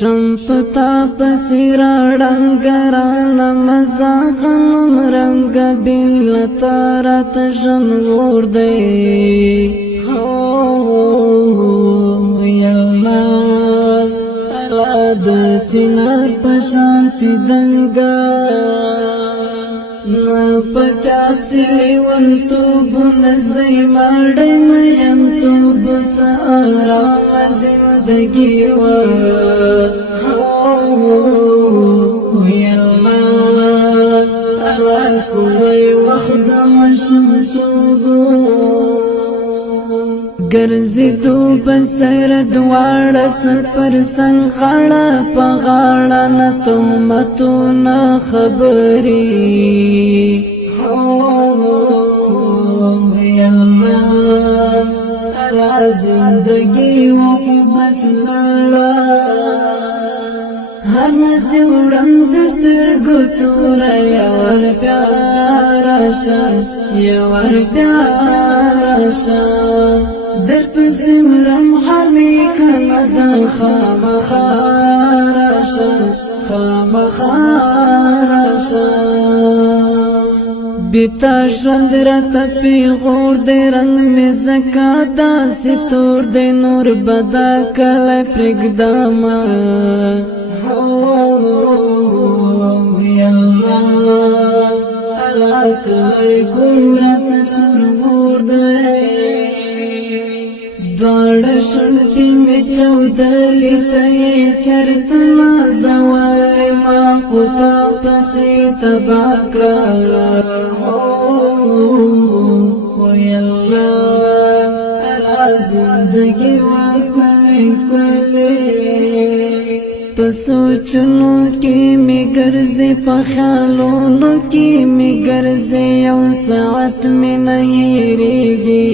شمپتا پسیرا ڈنگران مزا غنم رنگ بیلتا رات جنور دے اللہ دا چنار پشانتی دنگا نا پچاپ سلیون توب نزی ماڑی میم توب چا آرام زندگی گرزی تو بسر دوار سر پر سنگ غاڑا پا غاڑا نا تهمتو نا خبری اللہ زندگی وقی بس مڑا ہنس دی وڑند سترگو تورا یور پیارا شا یور پیارا شا در پسیم رم حمی کندن خام خارشا خام خارشا بیتا شوند رتا پیغور دی رنگ می زکاتا ستور دی نور بدا کل پرگداما اللہ کلی گورت سرور دی دوار شنتی میں چودلی تایی چرتنا زوال ما خطا پسی تباکڑا وی اللہ زندگی وکلی کلی پسوچنو کی می گرزی پخیالونو کی می گرزی یو ساعت می نهیریگی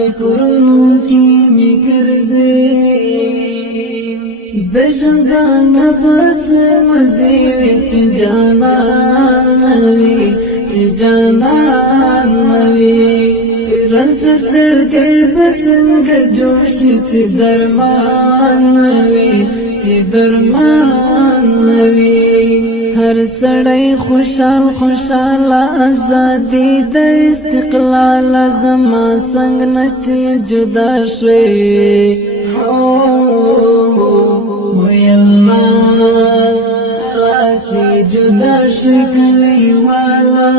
فکرونو کی می گرزی دشندان بس مزیوی چی جانان نوی چی جانان نوی رنس سڑکے بسنگ جوشی چی درمان نوی چی درمان نوی ہر سڑی خوشحال خوشحال آزادی دا استقلال زما سنگ نچی جدا شوی وی اللہ چی جدا شوی کلی والا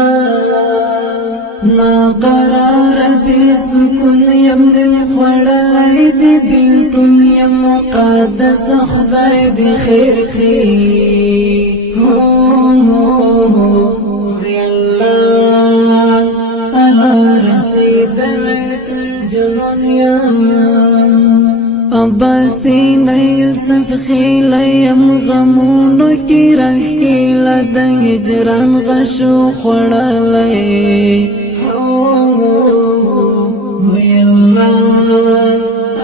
نا قرار بی سکون یم دن خوڑلائی دی بیلکن یم مقادس خدای دی خیر خیر عباسی یوسف خیلیم غمونو کی رخ کی لدہ ہجران غشو خوڑالی وی اللہ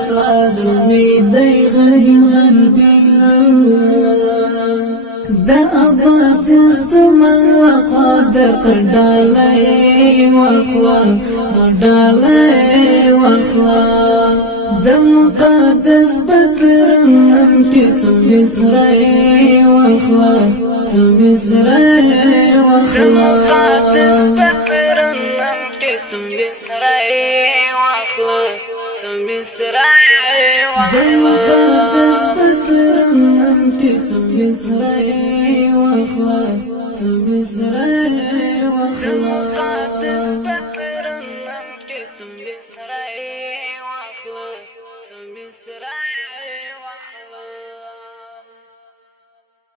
العظمی دی غربی غربینا دا عباسی استم اللہ قادر قردالی واخلا قردالی واخلا دا مقادس بکرنم کی سو مصرعی واخلا سو مصرعی واخلا دا مقادس بکرنم کی سو مصرعی واخلا سو مصرعی واخلا دا مقادس بکرنم کی سو مصرعی واخلا سو مصرعی واخلا